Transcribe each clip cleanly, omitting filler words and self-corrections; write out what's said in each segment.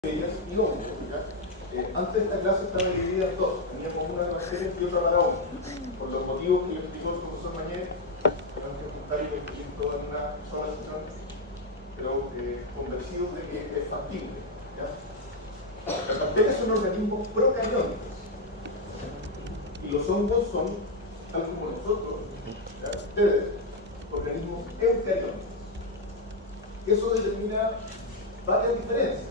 bacterias y hongos. Antes esta clase estaba dividida en dos, teníamos una de bacterias y otra para hongos. Por los motivos que le explicó el profesor Mañé, tenemos que juntar y discutir todo en una sola sesión, pero convencidos de que es factible. Las bacterias son organismos procariontes y los hongos son, tal como nosotros, ustedes, organismos eucariontes. Eso determina varias diferencias.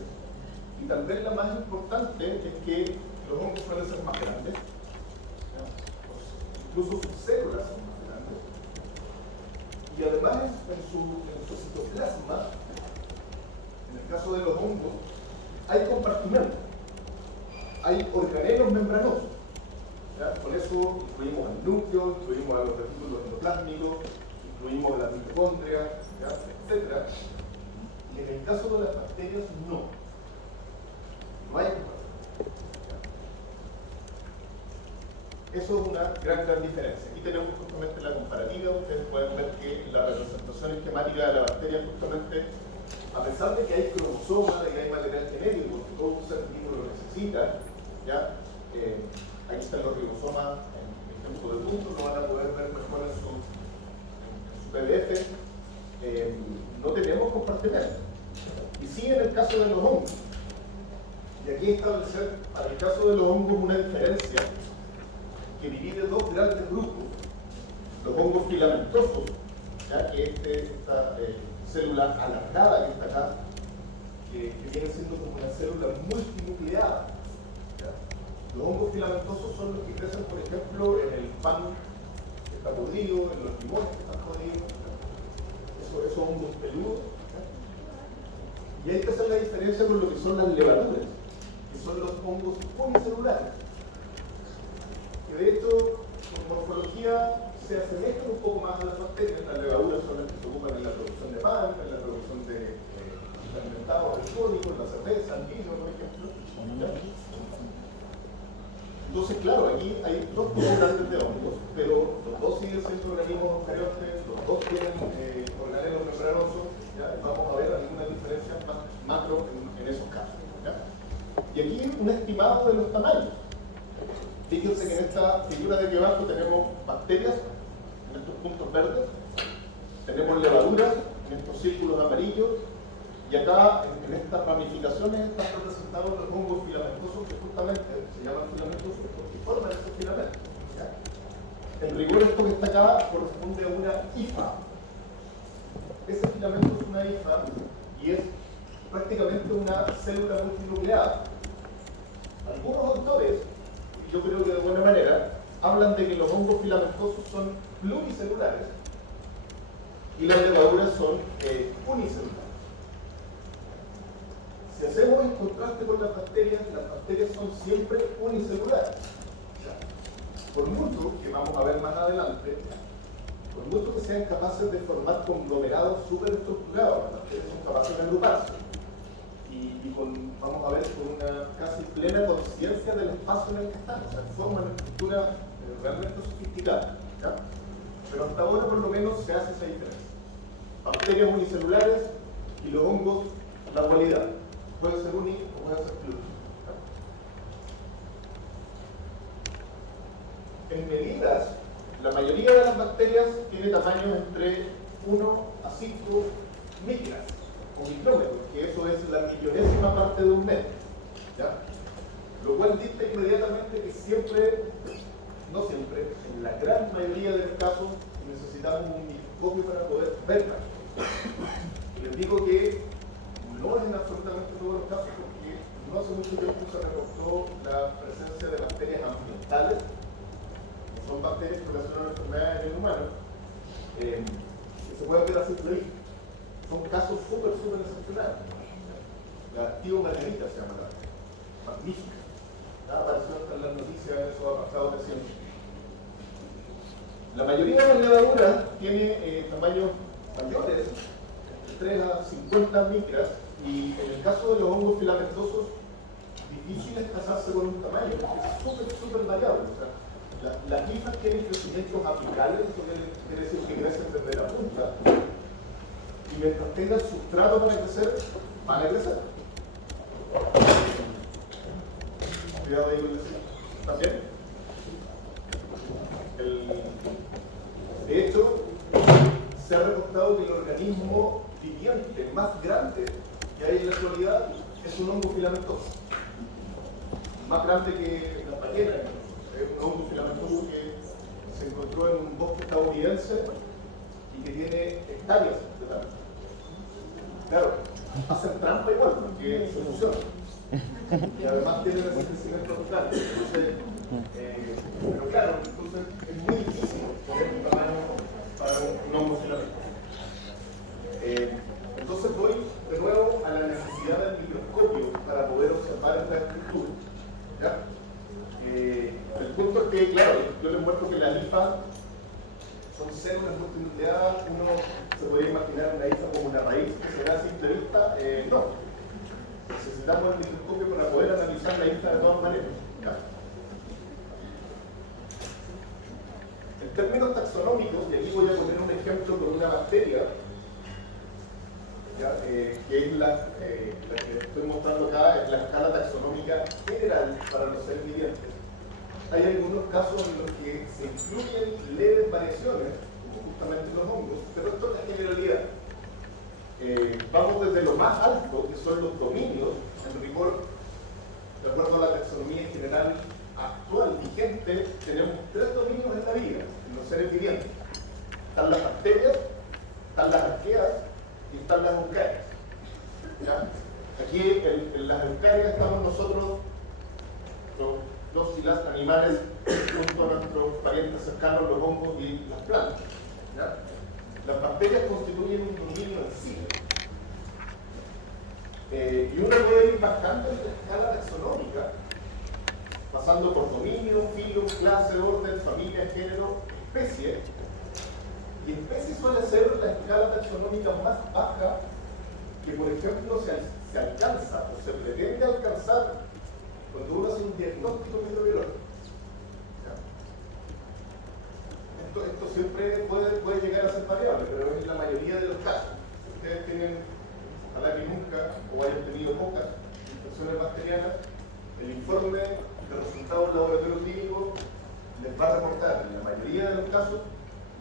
Y tal vez la más importante es que los hongos suelen ser más grandes, incluso sus células son más grandes, y además en su citoplasma, en el caso de los hongos, hay compartimentos, hay organelos membranosos. Por eso incluimos el núcleo, incluimos a los retículos endoplásmicos, incluimos las mitocondrias, etc. Y en el caso de las bacterias, no. No hay compartimentos. Eso es una gran diferencia. Aquí tenemos justamente la comparativa. Ustedes pueden ver que la representación esquemática de la bacteria, justamente, a pesar de que hay cromosomas, de que hay material genético, porque todo un ser vivo lo necesita, ahí están los ribosomas en ejemplo de puntos, lo van a poder ver mejor en su PDF. No tenemos compartimentos. Y sí en el caso de los hongos. Y aquí establecer, para el caso de los hongos, una diferencia que divide dos grandes grupos. Los hongos filamentosos, que esta célula alargada que está acá, que viene siendo como una célula multinucleada. Los hongos filamentosos son los que crecen, por ejemplo, en el pan que está podrido, en los limones que están podridos, esos hongos peludos. Y hay que hacer la diferencia con lo que son las levaduras, que son los hongos unicelulares, que de hecho, por morfología, se asemejan un poco más a las bacterias. Las levaduras son las que se ocupan en la producción de pan, en la producción de fermentados alcohólicos, en la cerveza, el vino, por ejemplo. Entonces, claro, aquí hay dos tipos grandes de hongos, pero los dos siguen siendo organismos eucariontes, los dos tienen organelos membranosos, vamos a ver algunas diferencias más macro en esos casos. Y aquí un estimado de los tamaños. Fíjense que en esta figura de aquí abajo tenemos bacterias, en estos puntos verdes, tenemos levaduras, en estos círculos amarillos, y acá en estas ramificaciones están representados los hongos filamentosos, que justamente se llaman filamentosos porque forman esos filamentos. En rigor, esto que está acá corresponde a una hifa. Ese filamento es una hifa y es prácticamente una célula multinucleada. Algunos autores, y yo creo que de buena manera, hablan de que los hongos filamentosos son pluricelulares y las levaduras son unicelulares. Si hacemos el contraste con las bacterias son siempre unicelulares. Por mucho que vamos a ver más adelante, por mucho que sean capaces de formar conglomerados superestructurados, las bacterias son capaces de agruparse. Vamos a ver, con una casi plena conciencia del espacio en el que están, o sea, forman estructuras realmente sofisticadas. Pero hasta ahora, por lo menos, se hace esa diferencia. Bacterias unicelulares y los hongos, la cualidad. Puede ser uni o puede ser pluri. En medidas, la mayoría de las bacterias tiene tamaños entre 1 a 5 micras o micrómetros, que eso es la millonésima parte de un metro. Lo cual dicta inmediatamente que siempre, no siempre, en la gran mayoría de los casos necesitamos un microscopio para poder verlas. Y les digo que no es en absolutamente todos los casos, porque no hace mucho tiempo se reportó la presencia de bacterias ambientales, que son bacterias que ocasionan enfermedades en el humano, que se pueden ver así por ahí. Son casos súper excepcionales. La tío Margarita se llama la magnífica. Apareció hasta en las noticias, eso ha pasado recién. La mayoría de las levaduras tiene tamaños mayores, entre 3 a 50 micras, y en el caso de los hongos filamentosos, difícil es casarse con un tamaño, porque es súper variable. O sea, las hifas tienen crecimientos apicales, eso quiere decir que crecen desde la punta, y mientras tengan sustrato para crecer, van a crecer. Cuidado ahí con el signo. ¿También? De hecho, se ha reportado que el organismo viviente más grande que hay en la actualidad es un hongo filamentoso. Más grande que la ballena. Es un hongo filamentoso que se encontró en un bosque estadounidense y que tiene hectáreas de tamaño. Claro, hacen trampa igual porque se fusionan. Y además tienen ese crecimiento total. Entonces, pero claro, entonces es muy difícil poner un tamaño para un hongo filamentoso. Entonces voy de nuevo a la necesidad del microscopio para poder observar esta estructura. ¿Ya? El punto es que, claro, yo les muestro que la linfa son células multinucleadas. Uno se podría imaginar una linfa como una raíz que se ve a simple vista. No. Necesitamos el microscopio para poder analizar la linfa de todas maneras. ¿Ya? En términos taxonómicos, y aquí voy a poner un ejemplo con una bacteria, ¿ya? Que es la que estoy mostrando acá, es la escala taxonómica general para los seres vivientes. Hay algunos casos en los que se incluyen leves variaciones, como justamente los hongos, pero esto es la generalidad. Vamos desde lo más alto, que son los dominios, en rigor, de acuerdo a la taxonomía general actual vigente, tenemos 3 dominios en la vida, en los seres vivientes. Están las bacterias, están las arqueas y están las eucarias. ¿Ya? Aquí en las eucarias estamos nosotros, los y las animales, junto a nuestros parientes cercanos, los hongos y las plantas. ¿Ya? Las bacterias constituyen un dominio en sí. Y uno puede ir bajando en la escala taxonómica, pasando por dominio, filo, clase, orden, familia, género, especie. Y especie suele ser la escala taxonómica más baja que, por ejemplo, se alcanza o se pretende alcanzar cuando uno hace un diagnóstico microbiológico. Esto siempre puede llegar a ser variable, pero en la mayoría de los casos. Si ustedes tienen, ojalá que nunca, o hayan tenido pocas infecciones bacterianas, el informe de resultados del laboratorio clínico les va a reportar, en la mayoría de los casos,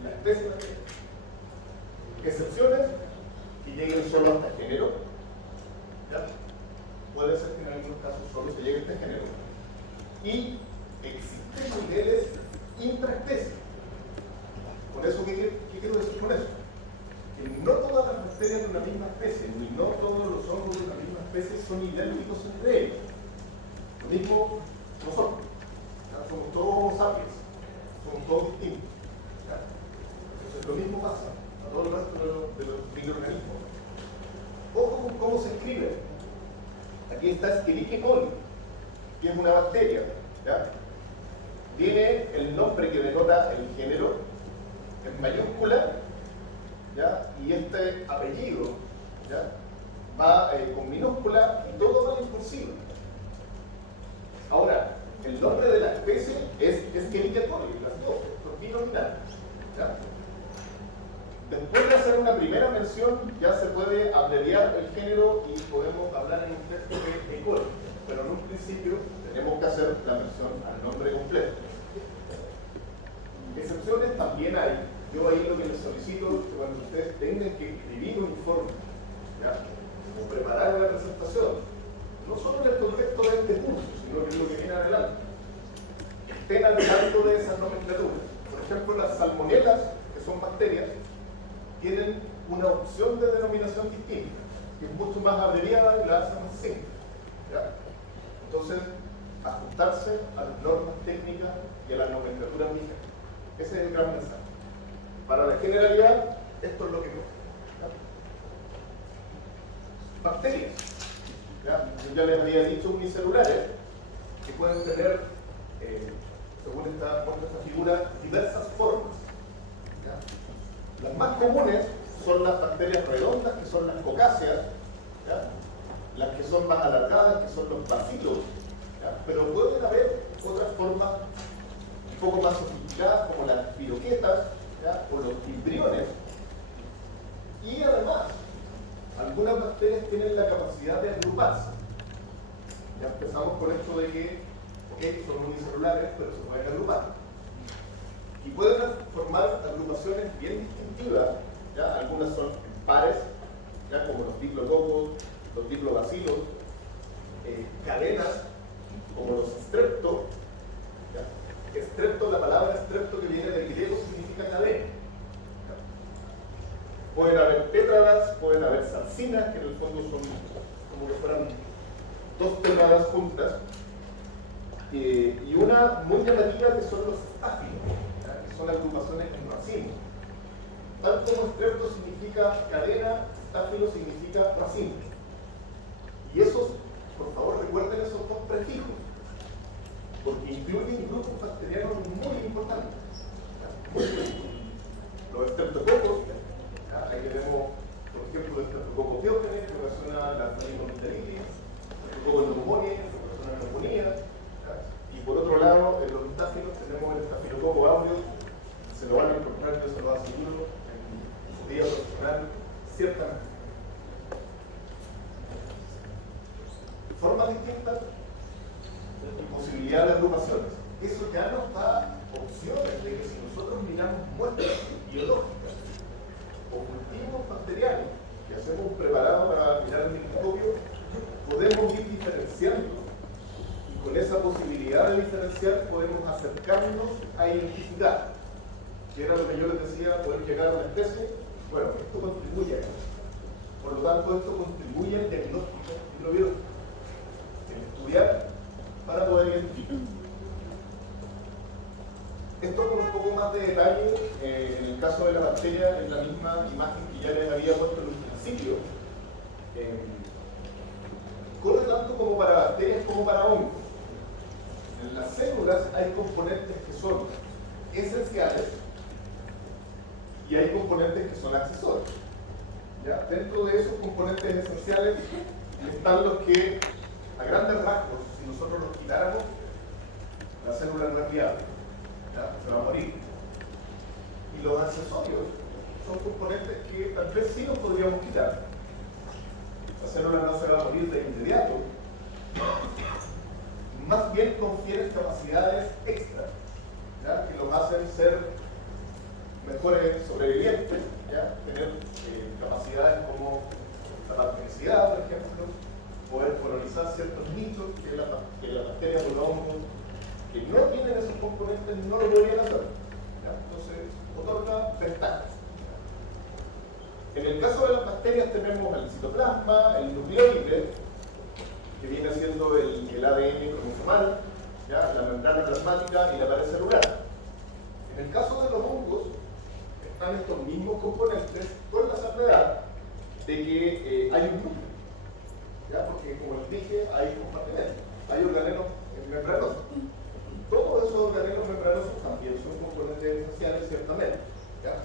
la especie bacteriana. Excepciones que lleguen solo hasta género. ¿Ya? Puede ser que en algunos casos solo se llegue a este género. Y existen niveles intraespecies. Con eso, ¿qué quiero decir con eso? Que no todas las bacterias de una misma especie, ni no todos los hongos de una misma especie son idénticos entre ellos. Lo mismo nosotros. ¿Ya? Somos todos homo sapiens, somos todos distintos. ¿Ya? Entonces lo mismo pasa a todo el resto de los microorganismos. Ojo con cómo se escribe. Aquí está Escherichia coli, que es una bacteria. ¿Ya? Tiene el nombre que denota el género en mayúscula, ¿ya? Y este apellido, ¿ya? Va con minúscula y todo va en cursiva. Ahora, el nombre de la especie es Escherichia coli, las dos, es binominal. ¿Ya? Después de hacer una primera mención, ya se puede abreviar el género y podemos hablar en un texto de E. coli, pero en un principio tenemos que hacer la mención al nombre completo. Excepciones también hay. Yo ahí lo que les solicito es que cuando ustedes tengan que escribir un informe, ¿ya? O preparar una presentación, no solo en el contexto de este curso, sino que lo que viene adelante, estén al tanto de esas nomenclaturas. Por ejemplo, las salmonelas, que son bacterias, tienen una opción de denominación distinta, que es mucho más abreviada y la hace más simple. ¿Ya? Entonces, ajustarse a las normas técnicas y a las nomenclaturas vigentes. Ese es el gran mensaje. Para la generalidad, esto es lo que pasa. Bacterias. ¿Ya? Yo ya les había dicho unicelulares, que pueden tener, según esta figura, diversas formas. ¿Ya? Las más comunes son las bacterias redondas, que son las cocáceas, ¿ya? Las que son más alargadas, que son los bacilos, ¿ya? Pero pueden haber otras formas un poco más sofisticadas, como las piroquetas, ¿ya? O los embriones. Y además, algunas bacterias tienen la capacidad de agruparse. Ya empezamos con esto de que, ok, son unicelulares, pero se pueden agrupar. Y pueden formar agrupaciones bien distintivas, ¿ya? Algunas son en pares, ¿ya? Como los diplococos, los diplobacilos, cadenas, como los strepto. Strepto, la palabra strepto que viene del griego significa cadena. ¿Ya? Pueden haber pétalas, pueden haber sarcinas, que en el fondo son como que fueran dos tétradas juntas, y una muy llamativa que son los estáfilos, que son agrupaciones en racimo. Tal como strepto significa cadena, estáfilo significa racimo. Y esos, por favor, recuerden esos dos prefijos, porque incluyen grupos bacterianos muy importantes. Muy importantes. Los streptococos, ahí tenemos, por ejemplo, el streptococcus pyogenes, que ocasiona la pneumonitis, streptococcus pneumoniae, que ocasiona la neumonía. Y por otro lado, en los estáfilos tenemos el estafilococo aureus, se lo van a encontrar, yo se lo aseguro, en su día profesional, ciertamente. Formas distintas y posibilidad de agrupaciones. Eso ya nos da opciones de que si nosotros miramos muestras biológicas o cultivos bacterianos y hacemos un preparado para mirar el microscopio, podemos ir diferenciando. Y con esa posibilidad de diferenciar podemos acercarnos a identificar, que era lo que yo les decía, poder llegar a una especie. Bueno, esto contribuye a eso. Por lo tanto, esto contribuye al diagnóstico y lo biológico. El estudiar para poder identificar. Esto con un poco más de detalle, en el caso de la bacteria, es la misma imagen que ya les había puesto en un principio. Corre tanto como para bacterias como para hongos. En las células hay componentes que son esenciales y hay componentes que son accesorios. ¿Ya? Dentro de esos componentes esenciales están los que, a grandes rasgos, si nosotros los quitáramos, la célula no es viable, ¿ya? Se va a morir. Y los accesorios son componentes que tal vez sí los podríamos quitar. La célula no se va a morir de inmediato, más bien confieren capacidades extra, ¿ya? Que los hacen ser mejores sobrevivientes, ¿ya? Tener capacidades como la patogenicidad, por ejemplo, poder colonizar ciertos nichos que las bacterias o los hongos que no tienen esos componentes no lo podrían hacer, ¿ya? Entonces otorga ventajas. En el caso de las bacterias tenemos el citoplasma, el nucleoide, que viene siendo el ADN cromosomal, ¿ya? La membrana plasmática y la pared celular. En el caso de los hongos están estos mismos componentes con la salvedad de que hay un núcleo, ¿ya? Porque como les dije, hay compartimentos, hay organelos membranosos. Todos esos organelos membranosos también son componentes esenciales, ciertamente, ¿ya?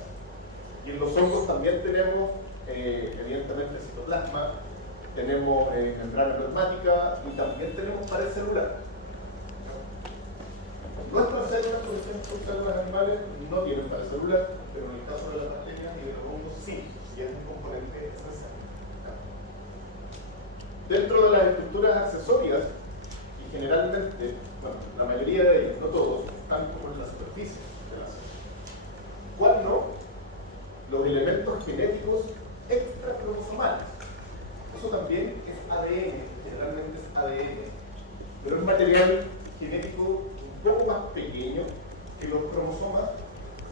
Y en los hongos también tenemos, evidentemente, citoplasma, tenemos membrana plasmática y también tenemos pared celular. Nuestras células, por ejemplo, células animales, no tienen pared celular, pero en el caso de las bacterias y de los hongos sí, y es un componente esencial. Dentro de las estructuras accesorias, y generalmente, bueno, la mayoría de ellas, no todos, están como en la superficie de la célula. ¿Cuál no? Los elementos genéticos extracromosomales. Eso también es ADN, generalmente es ADN, pero es material genético un poco más pequeño que los cromosomas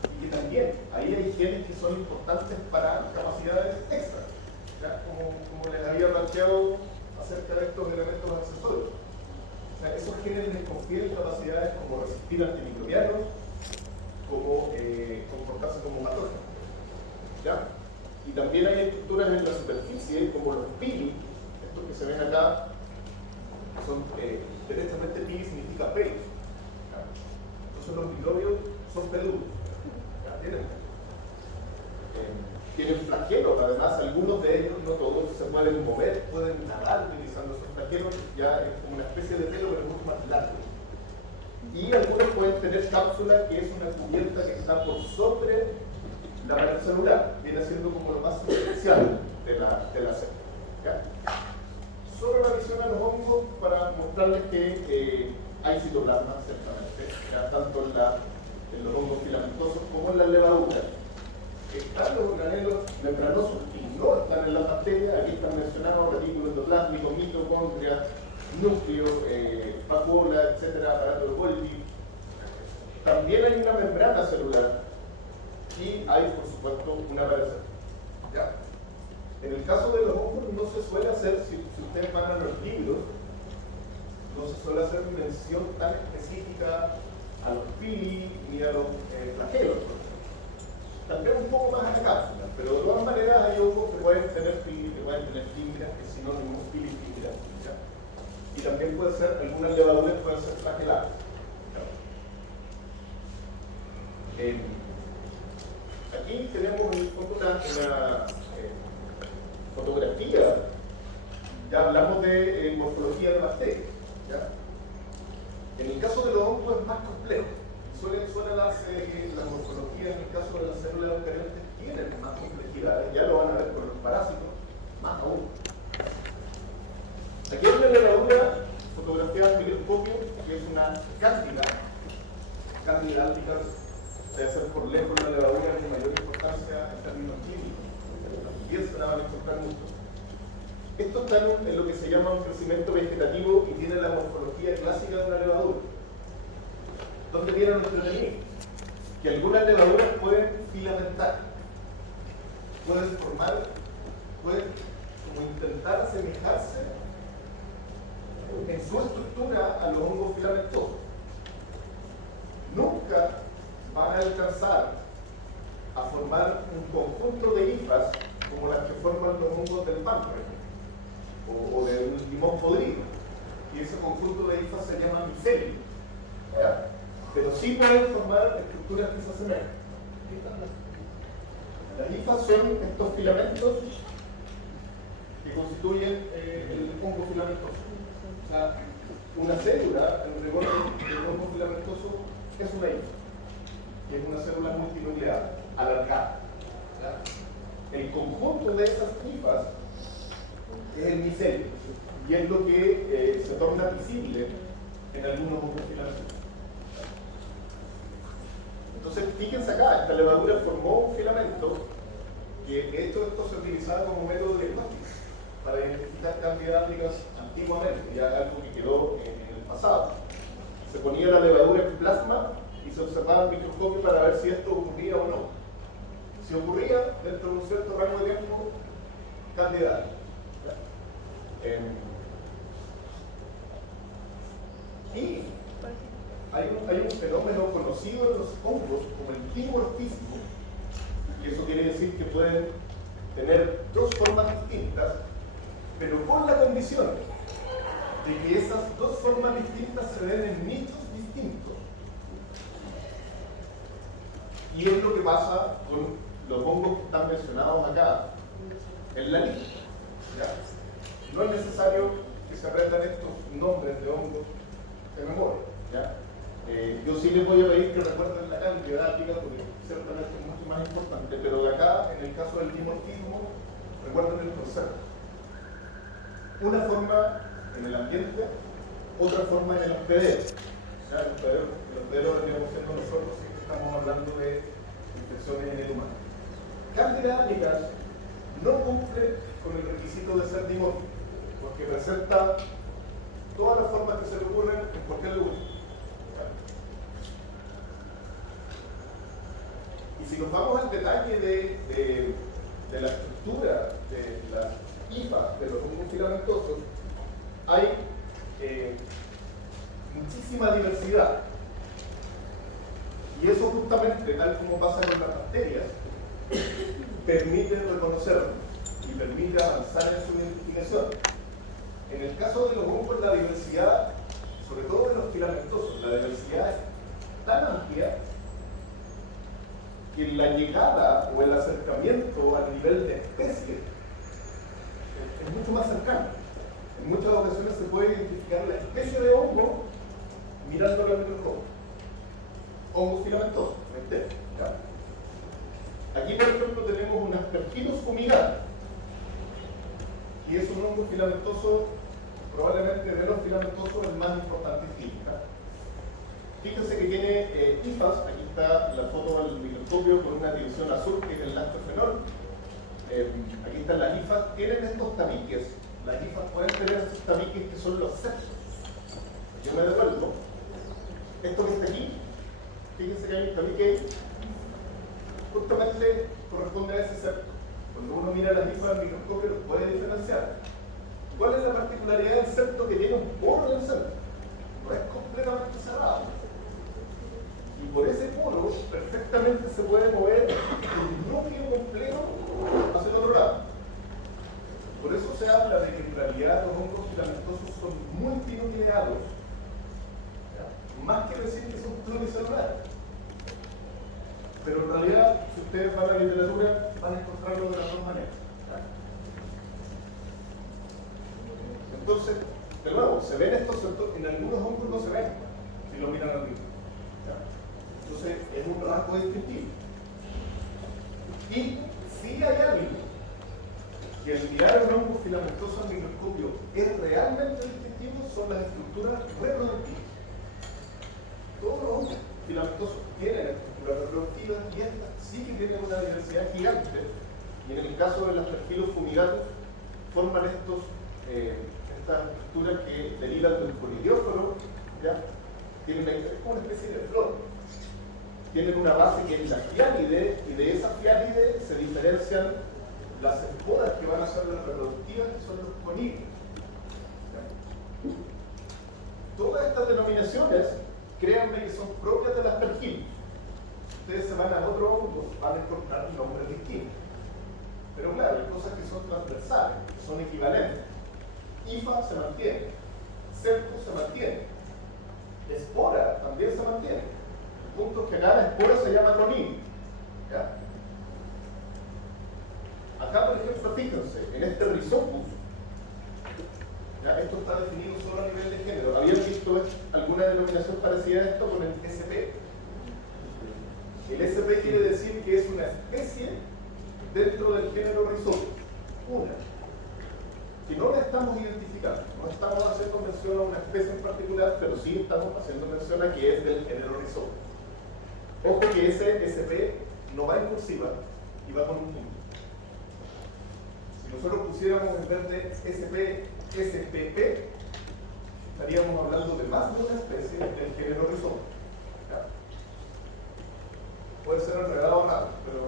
y que también ahí hay genes que son importantes para capacidades extras, ¿ya? Como les había planteado acerca de estos elementos accesorios. O sea, esos genes les confieren capacidades como resistir antimicrobianos, como comportarse como patógenos, ¿ya? Y también hay estructuras en la superficie, como los pili, estos que se ven acá, son, derechamente pili significa pelos, ¿ya? Entonces los microbios son peludos, ¿ya? Tienen flagelos, además algunos de ellos, no todos, se pueden mover, pueden nadar utilizando esos flagelos, ya es como una especie de pelo pero mucho más largo. Y algunos pueden tener cápsula, que es una cubierta que está por sobre la pared celular, viene siendo como lo más superficial de la célula, ¿ya? solo la visión a los hongos para mostrarles que hay citoplasma, ciertamente, ya, tanto en los hongos filamentosos como en las levaduras. Están los organelos membranosos y no están en la bacteria. Aquí están mencionados retículo endoplasmico, mitocondria, núcleo, vacuola, etcétera, aparato de Golgi. También hay una membrana celular y hay, por supuesto, una pared. ¿Ya? En el caso de los hongos no se suele hacer, si ustedes van a los libros, no se suele hacer mención tan específica a los pili ni a los flagelos. También un poco más a la cápsula, pero de todas maneras hay hongos que pueden tener pili, que pueden tener fibras, que si no tenemos pili-fibras. Y también puede ser, algunas levaduras pueden ser flageladas. Aquí tenemos en el fondo una fotografía. Ya hablamos de morfología de bacterias. ¿Ya? En el caso de los hongos es más complejo. Suele darse que la morfología en el caso de las células eucariotas tienen más complejidades. Ya lo van a ver con los parásitos, más aún. Aquí hay una levadura fotografiada en microscopio, que es una cándida. Cándida albicans debe ser por lejos la levadura de mayor importancia en términos clínicos. También se la van a encontrar mucho. Esto está en lo que se llama un crecimiento vegetativo y tiene la morfología clásica de una levadura. ¿Dónde viene nuestro enemigo? Que algunas levaduras pueden filamentar, pueden formar, pueden como intentar asemejarse en su estructura a los hongos filamentosos. Nunca van a alcanzar a formar un conjunto de hifas como las que forman los hongos del pan, por ejemplo, o de un limón podrido. Y ese conjunto de hifas se llama micelio. ¿Ya? Pero sí pueden formar estructuras que se asemejan. Las hifas son estos filamentos que constituyen el hongo filamentoso. O sea, una célula, en rigor del hongo filamentoso, es una hifa. Y es una célula multinuclear, alargada. ¿Ya? El conjunto de esas hifas es el micelio. Y es lo que se torna visible en algunos hongos filamentosos. Entonces, fíjense acá, esta levadura formó un filamento que de hecho esto se utilizaba como método diagnóstico para identificar cantidad albicans antiguamente, ya algo que quedó en el pasado. Se ponía la levadura en plasma y se observaba el microscopio para ver si esto ocurría o no. Si ocurría, dentro de un cierto rango de tiempo, cantidad. Y hay un fenómeno conocido en los hongos como el dimorfismo, y eso quiere decir que pueden tener dos formas distintas, pero con la condición de que esas dos formas distintas se den en nichos distintos. Y es lo que pasa con los hongos que están mencionados acá en la lista. ¿Ya? No es necesario que se aprendan estos nombres de hongos de memoria. ¿Ya? Yo sí les voy a pedir que recuerden la cantidad álbica porque ciertamente es mucho más importante, pero de acá, en el caso del dimorfismo, recuerden el concepto. Una forma en el ambiente, otra forma en el hospedero. ¿Ya? El hospedero lo que siendo nosotros si estamos hablando de infecciones en el humano. Candida albicans no cumple con el requisito de ser dimórfico, porque presenta todas las formas que se le ocurren en cualquier lugar. Y si nos vamos al detalle de la estructura de las hifas de los hongos filamentosos, hay muchísima diversidad. Y eso justamente, tal como pasa con las bacterias, permite reconocerlos y permite avanzar en su identificación. En el caso de los hongos, la diversidad, sobre todo de los filamentosos, la diversidad es tan amplia que la llegada o el acercamiento al nivel de especie es mucho más cercano. En muchas ocasiones se puede identificar la especie de hongo mirándolo al microscopio. Hongos filamentosos, ¿ya? Aquí, por ejemplo, tenemos un Aspergillus fumigatus, y es un hongo filamentoso probablemente de los filamentosos el más importante es química. Fíjense que tiene hifas, aquí está la foto del microscopio con una división azul que es el lactofenol. Aquí están las hifas, tienen estos tabiques. Las hifas pueden tener estos tabiques que son los septos. Yo me devuelvo. Esto que está aquí, fíjense que hay un tabique, justamente corresponde a ese septo. Cuando uno mira las hifas al microscopio, los puede diferenciar. ¿Cuál es la particularidad del septo? Que tiene un poro en el centro. No es completamente cerrado. Y por ese poro perfectamente se puede mover el núcleo completo hacia el otro lado. Por eso se habla de que en realidad los hongos filamentosos son multinucleados, más que decir que son pluricelulares. Pero en realidad, si ustedes van a la literatura, van a encontrarlo de las dos maneras. Entonces, de nuevo, se ven estos sectores, en algunos hongos no se ven, si lo miran arriba. Entonces, es un rasgo distintivo. Y si hay algo que al mirar un hongo filamentoso al microscopio es realmente distintivo, son las estructuras reproductivas. Todos los hongos filamentosos tienen estructuras reproductivas y estas sí que tienen una diversidad gigante. Y en el caso de las perfilos fumigatos, forman estas estructuras que derivan del polidióforo, ¿ya? Tienen una especie de flor. Tienen una base que es la fiálide, y de esa fiálide se diferencian las esporas que van a ser las reproductivas, que son los conídeos. Todas estas denominaciones, créanme que son propias de las perfilos. Ustedes se van a otro hongo, van a encontrar nombres distintos. Pero claro, hay cosas que son transversales, que son equivalentes. IFA se mantiene, septo se mantiene, espora también se mantiene. El punto es que acá la espora se llama conidio. Acá, por ejemplo, fíjense, en este Rhizopus, esto está definido solo a nivel de género. ¿Habían visto alguna denominación parecida a esto con el SP? El SP quiere decir que es una especie dentro del género Rhizopus. Una. Si no la estamos identificando, no estamos haciendo mención a una especie en particular, pero sí estamos haciendo mención a que es del género Rhizopus. Ojo que ese SP no va en cursiva y va con un punto. Si nosotros pusiéramos en vez de SP, SPP, estaríamos hablando de más de una especie del género Rhizopus. Puede ser enredado o nada, pero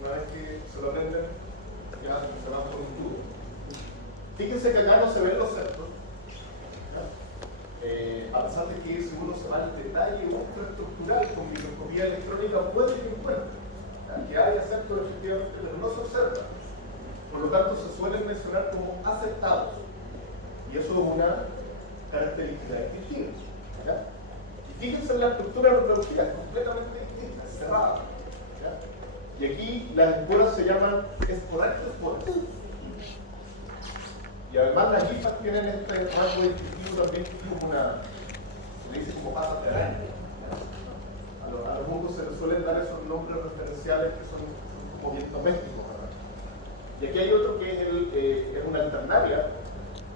una vez que se lo aprenden, ya se van con un tubo. Fíjense que acá no se ven los septos. A pesar de que si uno se va al detalle ultraestructural con microscopía electrónica, puede que encuentre que haya septos efectivamente, pero no se observa. Por lo tanto, se suelen mencionar como aceptados. Y eso es una característica distintiva. Y fíjense en la estructura reproductiva, es completamente distinta, es cerrada. Y aquí las esporas se llaman esporactoesporas. Y además las hifas tienen este rasgo distintivo también, como se le dice como pasas de araña. A los hongos se les suelen dar esos nombres referenciales que son como bien domésticos. Y aquí hay otro que es una alternaria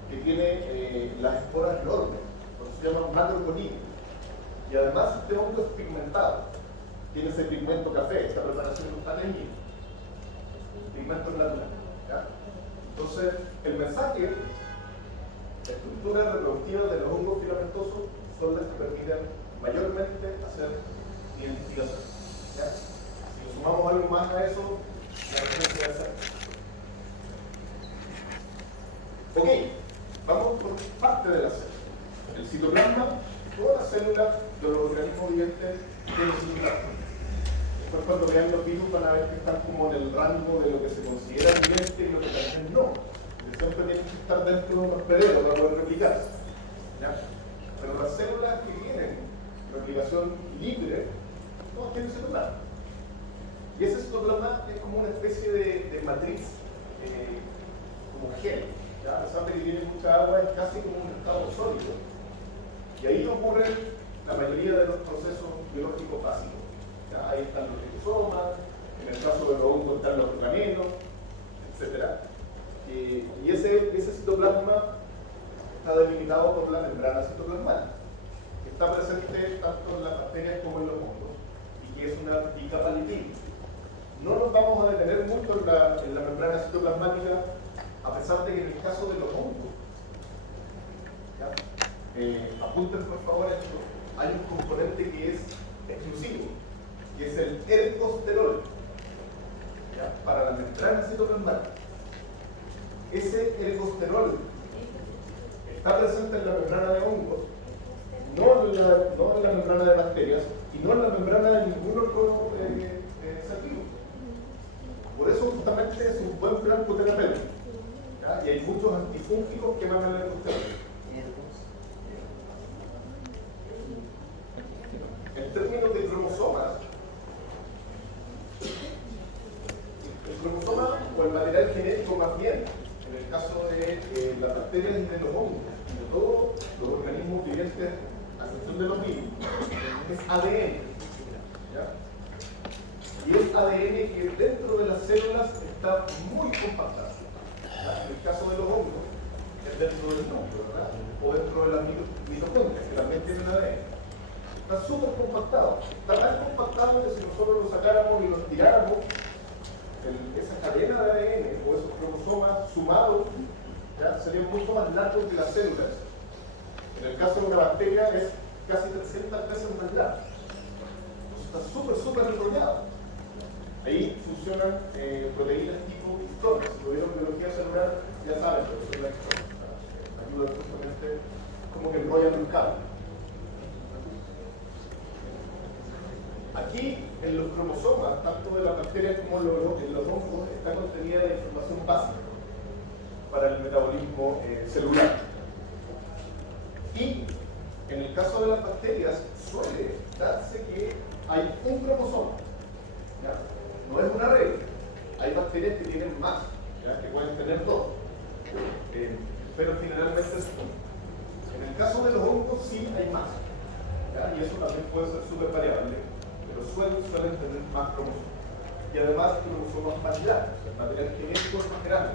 que tiene las esporas enormes, por eso se llama macroconidio. Y además este hongo es pigmentado, tiene ese pigmento café, esta preparación no está teñida, pigmento natural. ¿Ya? Entonces, el mensaje, la estructura reproductiva de los hongos filamentosos son las que permiten mayormente hacer identificación. ¿Ya? Si le sumamos algo más a eso, la referencia va a ser. Ok, vamos por parte de la célula. El citoplasma, todas las células de los organismos vivientes tienen citoplasma. Después cuando vean los virus van a ver que están como en el rango de lo que se considera viviente y lo que también no. Porque siempre tienen que estar dentro de un hospedero para poder replicarse. ¿Ya? Pero las células que tienen replicación libre, todas tienen citoplasma. Y ese citoplasma es como una especie de matriz, como gel. ¿Ya? A pesar de que tiene mucha agua, es casi como un estado sólido. Y ahí ocurren la mayoría de los procesos biológicos básicos. ¿Ya? Ahí están los ribosomas, en el caso de los hongos están los organelos, etc. Y ese citoplasma está delimitado por la membrana citoplasmática, que está presente tanto en las bacterias como en los hongos, y que es una rica palipina. No nos vamos a detener mucho en la membrana citoplasmática, a pesar de que en el caso de los hongos, apunten por favor esto, hay un componente que es exclusivo, que es el ergosterol, para la membrana citoplasmática. Ese ergosterol está presente en la membrana de hongos, no en la membrana de bacterias y no en la membrana de ningún órgano vivo. Por eso justamente es un buen blanco terapéutico. Y hay muchos antifúngicos que van a el ergosterol. En términos de cromosomas, el cromosoma o el material genético más bien, en el caso de las bacterias y de los hongos y de todos los organismos vivientes, a excepción de los virus, es ADN. ¿Ya? Y es ADN que dentro de las células está muy compactado. ¿Ya? En el caso de los hongos, es dentro del núcleo, ¿verdad? O dentro de las mitocondrias, que también tienen ADN. Está súper compactado. Está tan compactado que si nosotros lo sacáramos y lo tiráramos, esa cadena de ADN o esos cromosomas sumados serían mucho más largos que las células. En el caso de una bacteria es casi 300 veces más largo. Entonces está súper enrollado. Ahí funcionan proteínas tipo histones. Si lo vieron en biología celular, ya saben, pero son las histones. Ayudan justamente como que enrollan un cable. Aquí, en los cromosomas, tanto de las bacterias como en los hongos, está contenida la información básica para el metabolismo celular. Y en el caso de las bacterias, suele darse que hay un cromosoma. ¿Ya? No es una regla. Hay bacterias que tienen más, ¿ya? Que pueden tener dos. Pero generalmente es uno. En el caso de los hongos, sí hay más. ¿Ya? Y eso también puede ser súper variable. Pero suelen tener más cromosomas. Y además cromosomas más grandes, el material genético es más grande.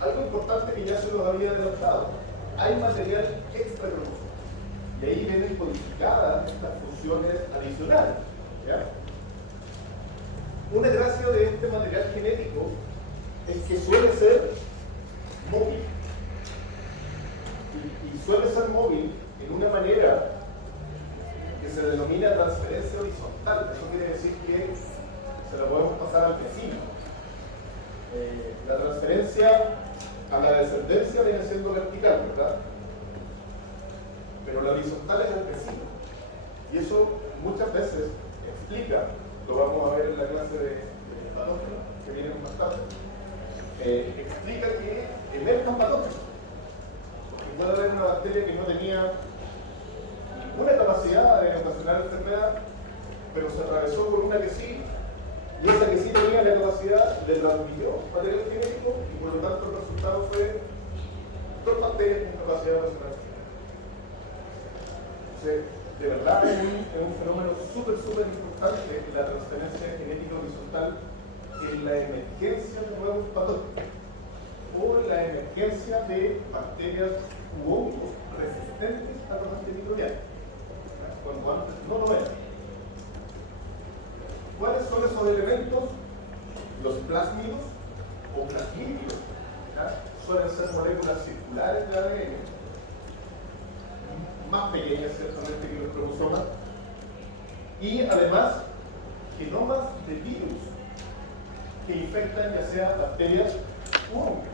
Algo importante que ya se los había adelantado, hay material extracromosómico. Y ahí vienen codificadas estas funciones adicionales. ¿Ya? Una gracia de este material genético es que suele ser móvil. Y suele ser móvil en una manera que se denomina transferencia horizontal. Eso quiere decir que se la podemos pasar al vecino. La transferencia a la descendencia viene siendo vertical, ¿verdad? Pero la horizontal es al vecino. Y eso muchas veces explica, lo vamos a ver en la clase de patógenos, que vienen más tarde, explica que emerjan patógenos. Porque puede haber una bacteria que no tenía una capacidad de ocasionar enfermedad, pero se atravesó por una que sí, y esa que sí tenía la capacidad le transmitió material genético, y por lo tanto el resultado fue dos bacterias con capacidad de ocasionar enfermedad. Entonces, de verdad es un fenómeno súper importante la transferencia genética horizontal en la emergencia de nuevos patógenos o en la emergencia de bacterias u hongos resistentes a los antimicrobianos, cuando antes no lo eran. ¿Cuáles son esos elementos? Los plásmidos o plasmídeos suelen ser moléculas circulares de ADN, más pequeñas ciertamente que los cromosomas, y además genomas de virus que infectan ya sea bacterias u hongos,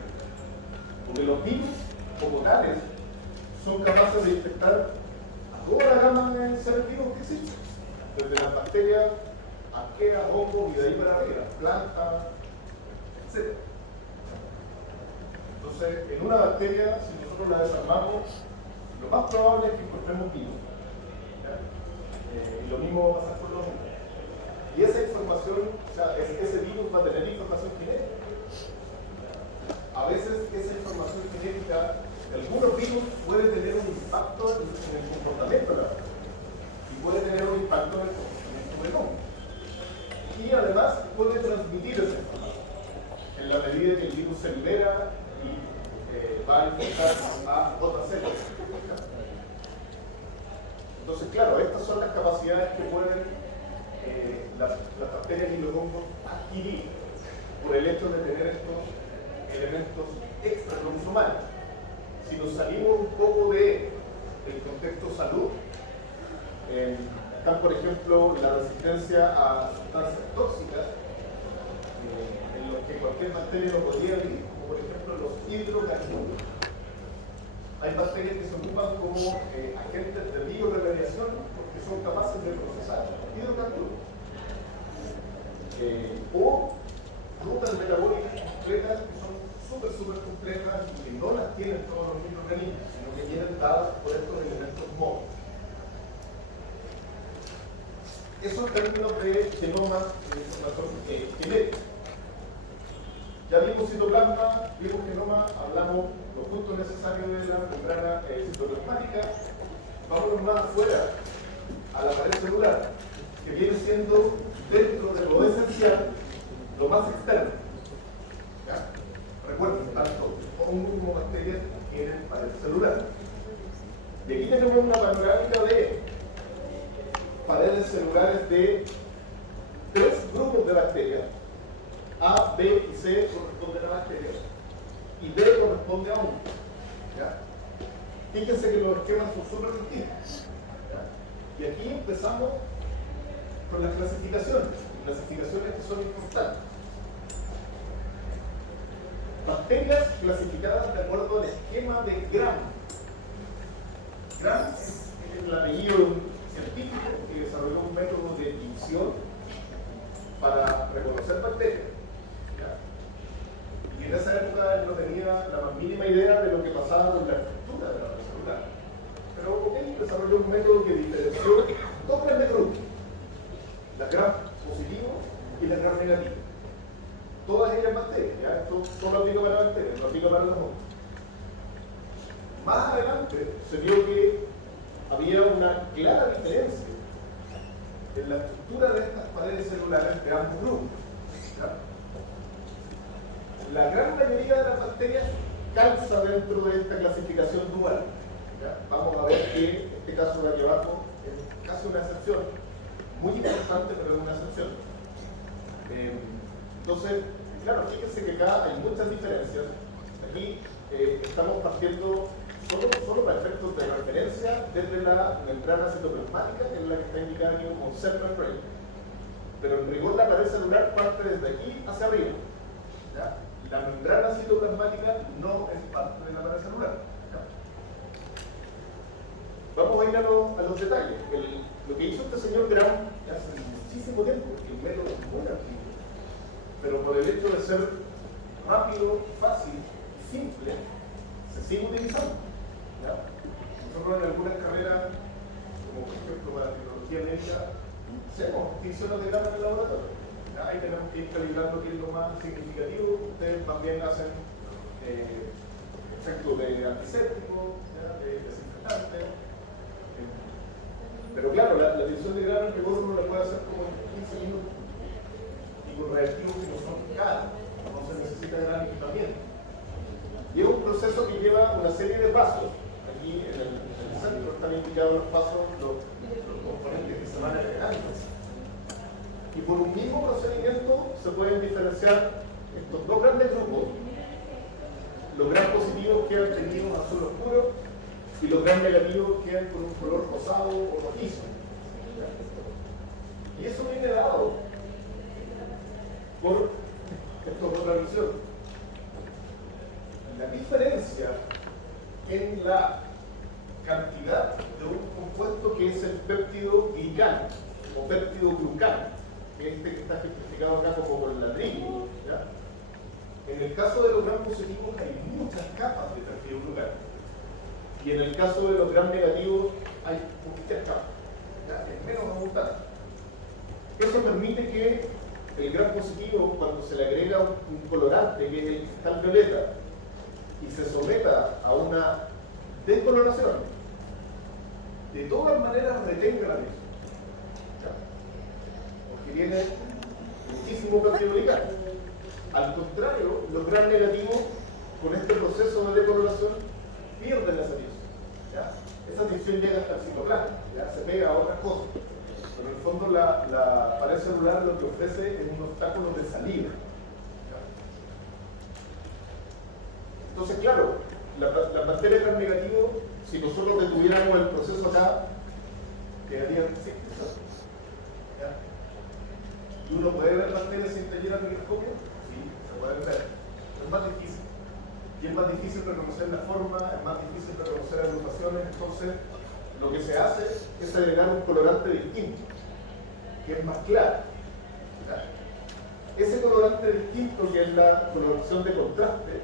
porque los virus como tales son capaces de infectar a toda la gama de seres vivos que existen, desde las bacterias, arqueas, hongos y de ahí para arriba, plantas, etc. Entonces, en una bacteria, si nosotros la desarmamos, lo más probable es que encontremos virus. Y lo mismo va a pasar con los hongos. Y esa información, o sea, ese virus va a tener información genética. A veces esa información genética de algunos virus puede tener un impacto en el comportamiento de la bacteria. Y puede tener un impacto en el comportamiento del hongo. Y además puede transmitir esa información en la medida que el virus se libera y afectar a otras células. Entonces, claro, estas son las capacidades que pueden las bacterias y los hongos adquirir por el hecho de tener estos elementos extracromosomales. Si nos salimos un poco del contexto salud, están, por ejemplo, la resistencia a sustancias tóxicas, en los que cualquier bacteria no podría vivir, como por ejemplo los hidrocarburos. Hay bacterias que se ocupan como agentes de bioremediación porque son capaces de procesar hidrocarburos. O rutas metabólicas complejas que son súper complejas y que no las tienen todos los microorganismos, sino que vienen dadas por estos elementos móviles. Eso en términos de genoma de información genética. Ya vimos citoplasma, vimos genoma, hablamos los puntos necesarios de la membrana citoplasmática. Vámonos más afuera, a la pared celular, que viene siendo dentro de lo esencial, lo más externo. ¿Ya? Recuerden, tanto hongos como bacterias tienen pared celular. Y aquí tenemos una panorámica de paredes celulares de 3 grupos de bacterias. A, B y C corresponden a bacterias y D corresponde a hongos. ¿Ya? Fíjense que los esquemas son súper distintos. ¿Ya? Y aquí empezamos con las clasificaciones que son importantes. Bacterias clasificadas de acuerdo al esquema de Gram. Gram es el apellido de un científico que desarrolló un método de tinción para reconocer bacterias. ¿Ya? Y en esa época él no tenía la más mínima idea de lo que pasaba con la estructura de la red celular. Pero él desarrolló un método que diferenció dos grandes grupos: las gram positivos y las gram negativos. Todas ellas bacterias, ¿ya? Esto solo aplica para bacterias, no aplica para los hongos. Más adelante se vio que había una clara diferencia en la estructura de estas paredes celulares de ambos grupos. ¿Ya? La gran mayoría de las bacterias calza dentro de esta clasificación dual. ¿Ya? Vamos a ver que este caso de aquí abajo es casi una excepción, muy importante, pero es una excepción. Entonces, claro, fíjense que acá hay muchas diferencias. Aquí estamos partiendo solo para efectos de referencia desde la membrana citoplasmática, que es la que está indicada aquí como cell membrane. Pero en rigor la pared celular parte desde aquí hacia arriba. ¿Ya? La membrana citoplasmática no es parte de la pared celular. ¿Ya? Vamos a ir a los detalles. Lo que hizo este señor Gram hace muchísimo tiempo, el método es muy antiguo, pero por el hecho de ser rápido, fácil, simple, se sigue utilizando. ¿Ya? Nosotros en algunas carreras, como por ejemplo para la tecnología médica, hacemos tinciones de grano en el laboratorio. ¿Ya? Ahí tenemos que ir calibrando qué es lo más significativo. Ustedes también hacen efectos de antiséptico, de desinfectante. Pero claro, la tinción de grano en rigor uno la puede hacer como en 15 minutos. Y con reactivos que no son caros, no se necesita gran equipamiento. Y es un proceso que lleva una serie de pasos. Aquí en el centro están indicados los pasos, los componentes que se van agregando. Y por un mismo procedimiento se pueden diferenciar estos dos grandes grupos. Los gram positivos quedan teñidos azul oscuro y los gram negativos quedan con un color rosado o rojizo. Y eso viene dado por otra visión. La diferencia en la cantidad de un compuesto que es el péptido glicano o péptido glucano, que es este que está ejemplificado acá como por el ladrillo. ¿Ya? En el caso de los gram positivos hay muchas capas de péptido glucano y en el caso de los gram negativos hay poquitas capas, ¿ya? Es menos abundante. Eso permite que el gram positivo, cuando se le agrega un colorante que es el cristal violeta y se someta a una descoloración, de todas maneras retenga la misma, ¿ya? Porque tiene muchísimo péptido glicano. Al contrario, los gram negativos, con este proceso de decoloración, transmisión llega hasta el citoplasma, ya se pega a otras cosas. Pero en el fondo la pared celular lo que ofrece es un obstáculo de salida. Entonces, claro, las bacterias gram negativo, si nosotros detuviéramos el proceso acá, quedarían así. ¿Y uno puede ver bacterias sin taller al microscopio? Sí, se pueden ver. Pero es más difícil. Y es más difícil reconocer la forma, es más difícil reconocer agrupaciones. Entonces, lo que se hace es agregar un colorante distinto, que es más claro. Ese colorante distinto, que es la coloración de contraste,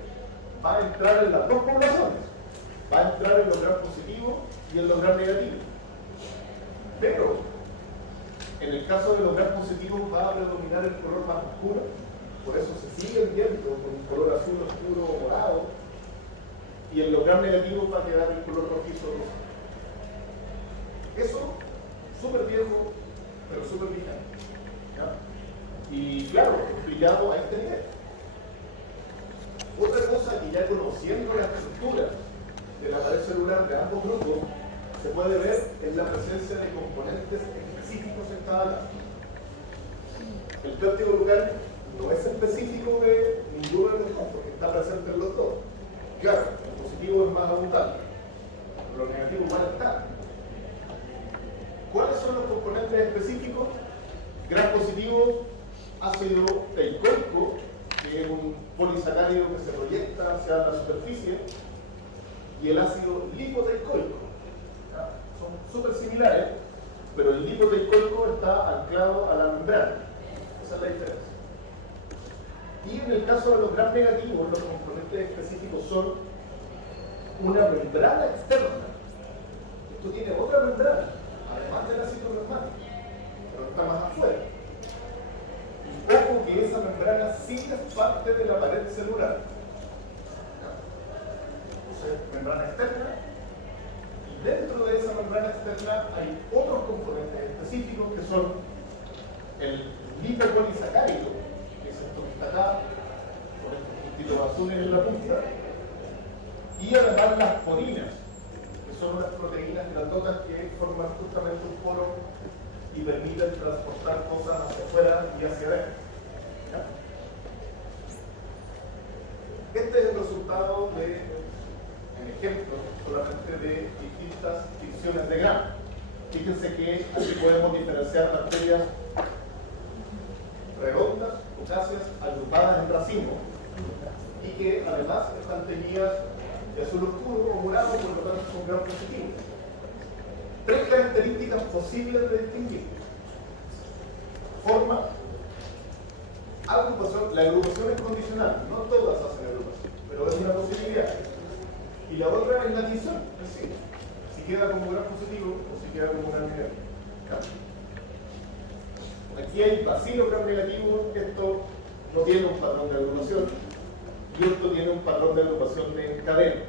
va a entrar en las dos poblaciones. Va a entrar en los gram positivos y en los gram negativos. Pero, en el caso de los gram positivos va a predominar el color más oscuro, por eso se siguen viendo con un color azul oscuro o morado, y en los gram negativos va a quedar el color rojizo rosa. Eso, súper viejo, pero súper vigente. Y claro, explicado a este nivel. Otra cosa que ya conociendo la estructura de la pared celular de ambos grupos, se puede ver es la presencia de componentes específicos en cada lado. El péptido glucal no es específico de ninguno de los dos, porque está presente en los dos. Claro, el positivo es más abundante, pero los negativos igual están. ¿Cuáles son los componentes específicos? Gram positivo, ácido teicoico, que es un polisacárido que se proyecta hacia la superficie, y el ácido lipoteicoico. Son súper similares, pero el lipoteicoico está anclado a la membrana. Esa es la diferencia. Y en el caso de los gram negativos, los componentes específicos son una membrana externa. Esto tiene otra membrana, además del ácido plasmático, pero está más afuera. Y ojo que esa membrana sí es parte de la pared celular. Entonces, membrana externa. Dentro de esa membrana externa hay otros componentes específicos que son el lipopolisacárido, que es esto que está acá, con estos puntitos azules en la punta, y además las porinas, que son unas proteínas grandotas que forman justamente un poro y permiten transportar cosas hacia afuera y hacia adentro. Este es el resultado de, en ejemplo, solamente de distintas ficciones de gram. Fíjense que aquí podemos diferenciar bacterias redondas, ocáceas, agrupadas en racimo, y que además están teñidas de azul oscuro o morado, por lo tanto son gram positivos. Tres características posibles de distinguir: forma, agrupación. La agrupación es condicional, no todas hacen agrupación, pero es una posibilidad. Y la otra es la adición, es decir, si queda como gram positivo o si queda como gram negativo. Aquí hay bacilo gram negativo, esto no tiene un patrón de agrupación, y esto tiene un patrón de agrupación de cadena.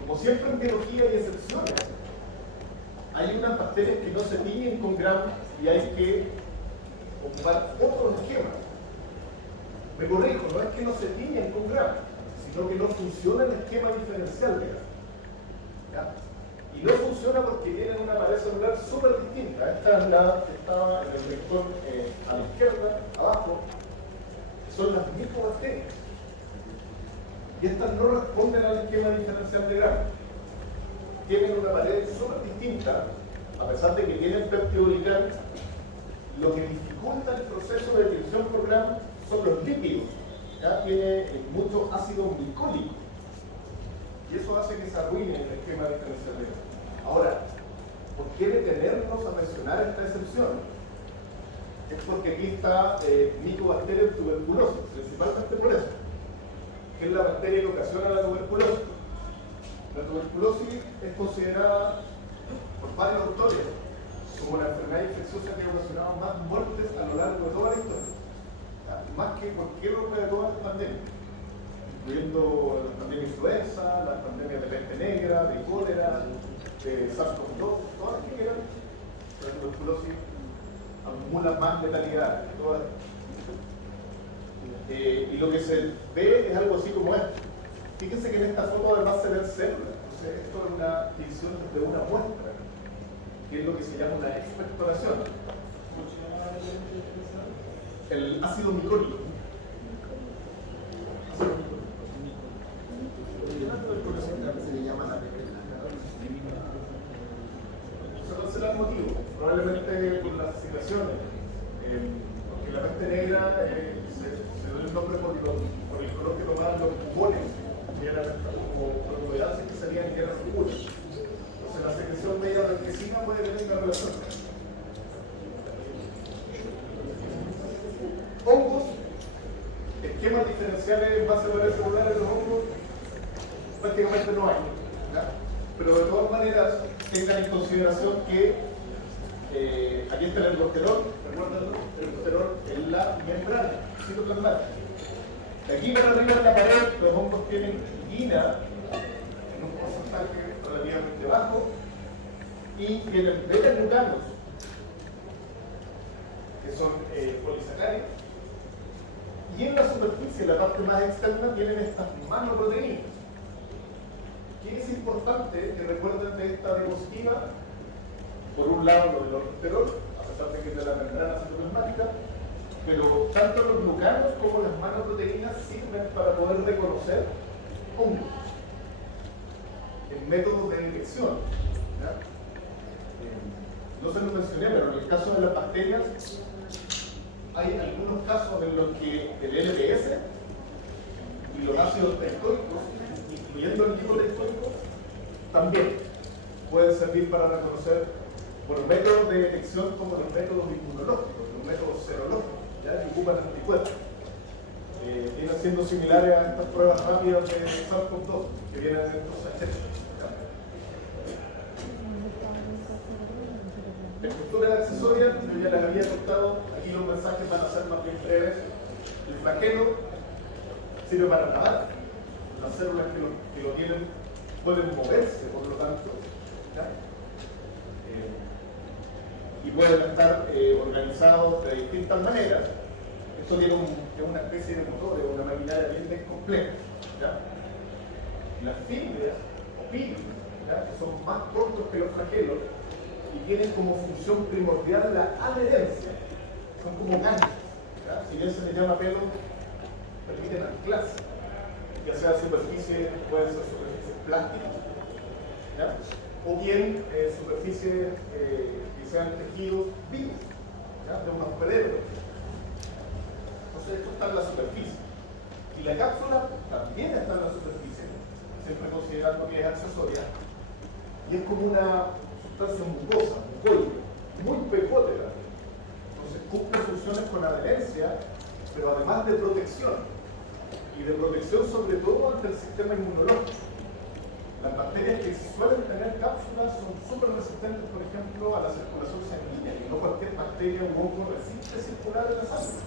Como siempre en biología hay excepciones. Hay unas bacterias que no se tiñen con gram y hay que ocupar otros esquemas. Me corrijo, no es que no se tiñen con gram, sino que no funciona el esquema diferencial de gram. ¿Ya? Y no funciona porque tienen una pared celular súper distinta. Esta es la que estaba en el vector a la izquierda, abajo, son las micobacterias. Y estas no responden al esquema diferencial de gram. Tienen una pared súper distinta, a pesar de que tienen péptido glucal. Lo que dificulta el proceso de detección por gram son los lípidos. Ya tiene mucho ácido glicólico. Y eso hace que se arruine el esquema diferencial de gram. Ahora, ¿por qué detenernos a mencionar esta excepción? Es porque aquí está Mycobacterium tuberculosis, principalmente por eso, que es la bacteria que ocasiona la tuberculosis. La tuberculosis es considerada por varios autores como la enfermedad infecciosa que ha ocasionado más muertes a lo largo de toda la historia, más que cualquier otra de todas las pandemias, incluyendo la pandemia de influenza, las pandemias de peste negra, de cólera, de SARS-CoV-2, todas las que quieran. La tuberculosis acumula más letalidad que todas. Y lo que se ve es algo así como esto. Fíjense que en esta foto además se ven células. Entonces, esto es una división de una muestra, que es lo que se llama una expectoración. El ácido micónico. ¿Cuál será el motivo? Probablemente por las situaciones. Porque la peste negra se dio el nombre por el color que tomaban los bubones, que eran como protuberáceas que salían en guerras oscuras. Entonces la secreción media blanquecina puede tener una relación. Hongos, esquemas diferenciales en base a variedades celulares de los hongos, prácticamente no hay. ¿Ya? Pero de todas maneras, tengan en consideración que aquí está el ergosterol, recuerden, el ergosterol en la membrana citoplasmática. De aquí para arriba en la pared, los hongos tienen guina en un porcentaje relativamente bajo y tienen beta-glucanos, que son polisacáridos, y en la superficie, la parte más externa, tienen estas manoproteínas. ¿Qué es importante que recuerden de esta diapositiva? Por un lado, lo del ortosterol, a pesar de que es de la membrana citoplasmática, pero tanto los glucanos como las manoproteínas sirven para poder reconocer hongos en métodos de detección. No se lo mencioné, pero en el caso de las bacterias, hay algunos casos en los que el LPS y los ácidos testoicos, incluyendo el tipo testoico, también pueden servir para reconocer por métodos de detección como los métodos inmunológicos, los métodos serológicos, ¿ya? Que ocupan anticuerpos. Vienen siendo similares a estas pruebas rápidas de SARS-CoV-2 que vienen en estos sachetes. Estructuras accesorias, yo ya les había contado, aquí los mensajes van a ser más bien breves. El flagelo sirve para nadar, las células que lo tienen pueden moverse, por lo tanto, ¿ya? Y pueden estar organizados de distintas maneras. Esto tiene una especie de motor, una maquinaria bien compleja. ¿Ya? Las fibras o pili, que son más cortos que los flagelos y tienen como función primordial la adherencia, son como ganchos. Si bien se les llama pelo, permiten anclarse, ya sea superficie, pueden ser superficies plásticas, ¿ya? O bien superficies que sean tejidos vivos, ¿ya? De un hospedero. Entonces esto está en la superficie. Y la cápsula también está en la superficie, siempre considerando que es accesoria, y es como una sustancia mucosa, mucoide, muy pegótica. Entonces cumple funciones con adherencia, pero además de protección. Y de protección sobre todo ante el sistema inmunológico. Las bacterias que suelen tener cápsulas son súper resistentes, por ejemplo, a la circulación sanguínea, y no cualquier bacteria u hongo resiste circular en la sangre.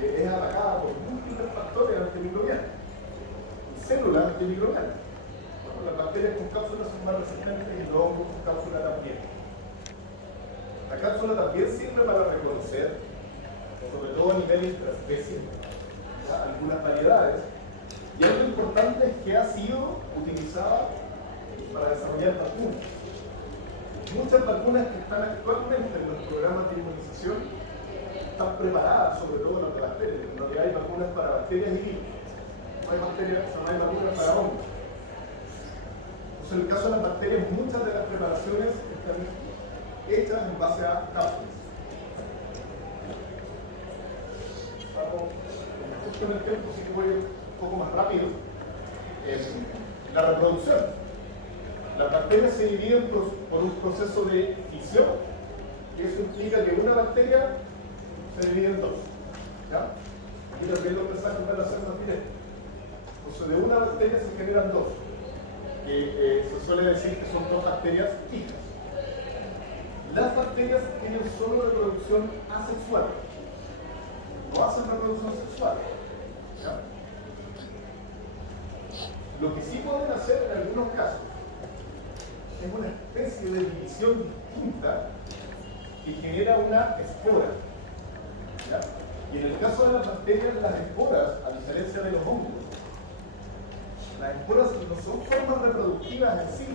Es atacada por múltiples factores antimicrobianos y células antimicrobianas. Bueno, las bacterias con cápsulas son más resistentes y los hongos con cápsula también. La cápsula también sirve para reconocer, sobre todo a nivel intraespecie, algunas variedades. Y algo importante es que ha sido utilizada para desarrollar vacunas. Muchas vacunas que están actualmente en los programas de inmunización están preparadas, sobre todo las de bacterias. En realidad hay vacunas para bacterias y virus. No hay vacunas para hongos. Entonces, en el caso de las bacterias, muchas de las preparaciones están hechas en base a cápsulas. Justo en el tiempo, sí que voy un poco más rápido. La reproducción. Las bacterias se dividen por un proceso de fisión, y eso implica que una bacteria se divide en dos. ¿Ya? Aquí también los mensajes van a ser más directos. Entonces, de una bacteria se generan dos, que se suele decir que son dos bacterias hijas. Las bacterias tienen solo reproducción asexual, no hacen reproducción sexual. ¿Ya? Lo que sí pueden hacer en algunos casos es una especie de división distinta que genera una espora. ¿Ya? Y en el caso de las bacterias, las esporas, a diferencia de los hongos, Las esporas no son formas reproductivas en sí,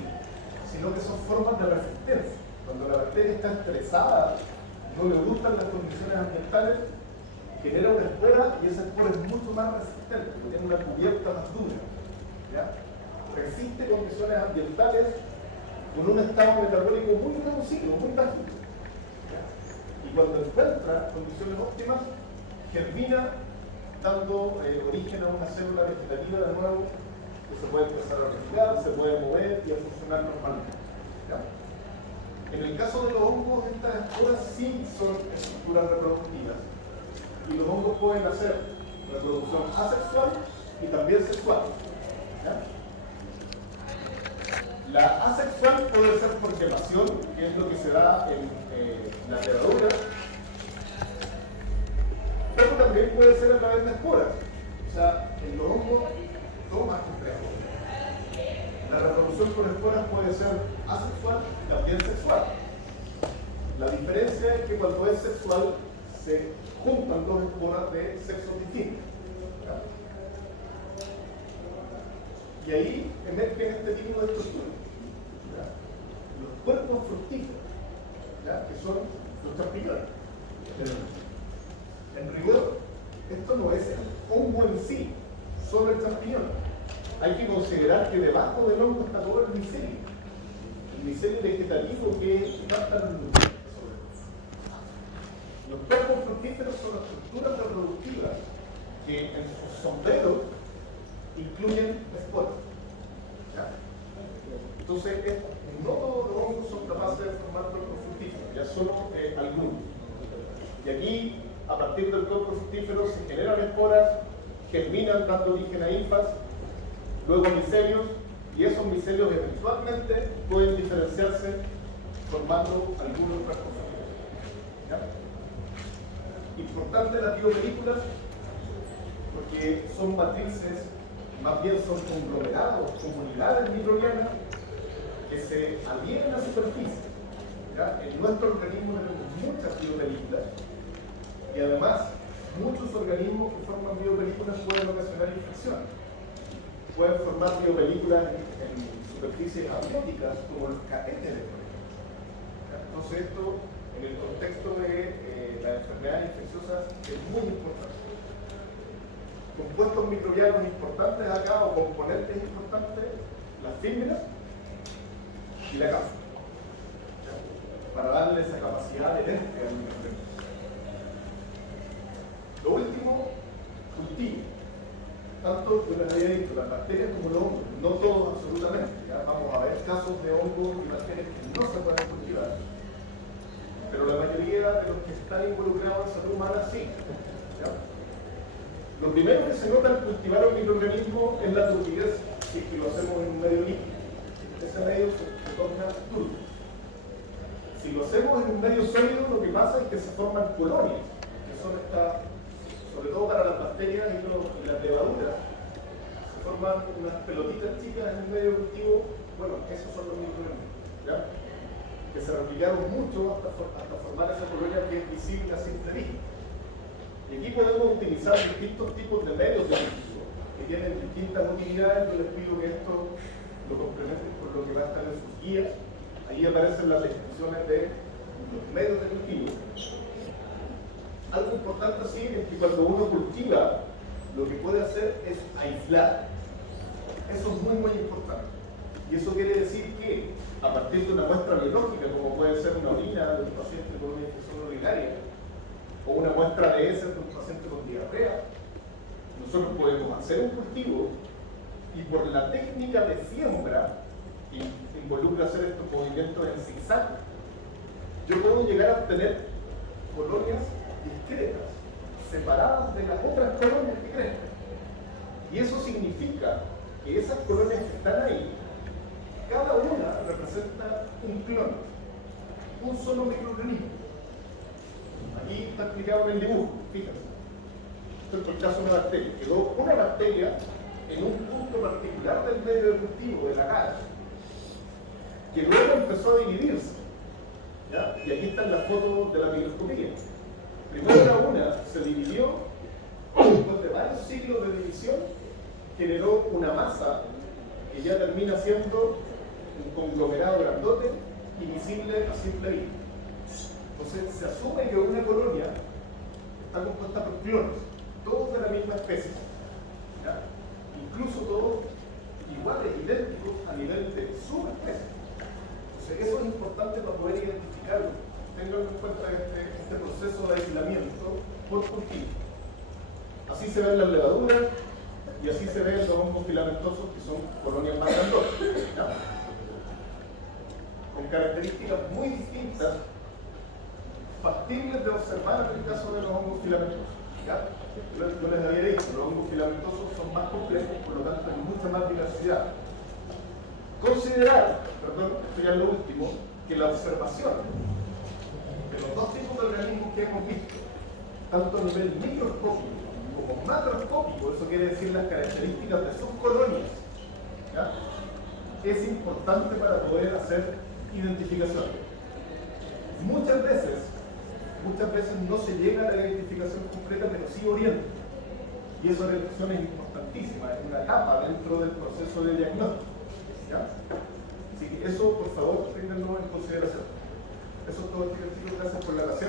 sino que son formas de resistencia. Cuando la bacteria está estresada, no le gustan las condiciones ambientales, genera una espora y esa espora es mucho más resistente, porque tiene una cubierta más dura. ¿Ya? Resiste condiciones ambientales con un estado metabólico muy reducido, muy bajito. ¿Ya? Y cuando encuentra condiciones óptimas, germina dando origen a una célula vegetativa de nuevo que se puede empezar a replicar, se puede mover y a funcionar normalmente. ¿Ya? En el caso de los hongos, estas esporas sí son estructuras reproductivas y los hongos pueden hacer reproducción asexual y también sexual. ¿Ya? La asexual puede ser por gemación, que es lo que se da en la levadura, pero también puede ser a través de esporas. O sea, en los hongos todo más complejo. La reproducción por esporas puede ser asexual y también sexual. La diferencia es que cuando es sexual se juntan dos esporas de sexos distintos. ¿Ya? Y ahí emergen este tipo de estructuras. ¿Ya? Los cuerpos fructíferos, ¿ya? Que son los champiñones. En rigor, esto no es el hongo en sí, solo el champiñón. Hay que considerar que debajo del hongo está todo el micelio vegetativo que captan sobre todo. Los cuerpos fructíferos son las estructuras reproductivas que en sus sombreros incluyen esporas. ¿Ya? Entonces, no todos los hongos son capaces de formar cuerpos fructíferos, ya solo algunos. Y aquí, a partir del cuerpo fructífero, se generan esporas, germinan dando origen a hifas, luego micelios, y esos micelios eventualmente pueden diferenciarse formando algunos cuerpos fructíferos. ¿Ya? Importante las biopelículas, porque son matrices, más bien son conglomerados, comunidades microbianas que se adhieren a la superficie. ¿Ya? En nuestro organismo tenemos muchas biopelículas y además muchos organismos que forman biopelículas pueden ocasionar infecciones. Pueden formar biopelículas en superficies abióticas como los catéteres, por ejemplo. ¿Ya? Entonces esto, en el contexto de las enfermedades infecciosas, es muy importante. Compuestos microbianos importantes acá, o componentes importantes, las fibras y la cápsula, para darle esa capacidad de lente al microorganismo. Lo último, cultivo. Tanto, como les había dicho, las bacterias como los hongos, no todos absolutamente. ¿Ya? Vamos a ver casos de hongos y bacterias que no se pueden cultivar, pero la mayoría de los que están involucrados en salud humana sí. ¿Ya? Lo primero que se nota al cultivar un microorganismo es la turbidez, si es que lo hacemos en un medio líquido. Ese medio se torna turbio. Si lo hacemos en un medio sólido, lo que pasa es que se forman colonias, que son estas, sobre todo para las bacterias y las levaduras, se forman unas pelotitas chicas en un medio cultivo. Bueno, esos son los microorganismos, ¿ya? Que se replicaron mucho hasta formar esa colonia que es visible a simple vista. Y aquí podemos utilizar distintos tipos de medios de cultivo que tienen distintas utilidades. Yo les pido que esto lo complementen con lo que va a estar en sus guías. Ahí aparecen las descripciones de los medios de cultivo. Algo importante así es que cuando uno cultiva, lo que puede hacer es aislar. Eso es muy importante. Y eso quiere decir que a partir de una muestra biológica, como puede ser una orina de un paciente con una infección urinaria, o una muestra de heces de un paciente con diarrea, nosotros podemos hacer un cultivo y por la técnica de siembra, que involucra hacer estos movimientos en zigzag, yo puedo llegar a obtener colonias discretas, separadas de las otras colonias que crecen. Y eso significa que esas colonias que están ahí, cada una representa un clon, un solo microorganismo. Aquí está explicado en el dibujo, fíjense. Esto es el caso de una bacteria. Quedó una bacteria en un punto particular del medio de cultivo, de la cara, que luego empezó a dividirse. ¿Ya? Y aquí están las fotos de la microscopía. Primero una se dividió, después de varios ciclos de división, generó una masa que ya termina siendo un conglomerado grandote y visible a simple vista. Entonces se asume que una colonia está compuesta por clones, todos de la misma especie, ¿ya? Incluso todos iguales, idénticos a nivel de subespecie. Entonces eso es importante para poder identificarlo. Tengan en cuenta este proceso de aislamiento por cultivo. Así se ven las levaduras y así se ven los hongos filamentosos, que son colonias más grandotas, ¿ya? Con características muy distintas, factibles de observar en el caso de los hongos filamentosos, ¿ya? Yo les había dicho, los hongos filamentosos son más complejos, por lo tanto hay mucha más diversidad. Considerar, perdón, esto ya es lo último, que la observación de los dos tipos de organismos que hemos visto, tanto a nivel microscópico como macroscópico, eso quiere decir las características de sus colonias, ¿ya? Es importante para poder hacer identificación. Muchas veces no se llega a la identificación completa, pero sí orienta. Y esa orientación es importantísima, es una etapa dentro del proceso de diagnóstico, ¿ya? Así que eso, por favor, ténganlo en consideración. Eso es todo, chicos. Gracias por la paciencia.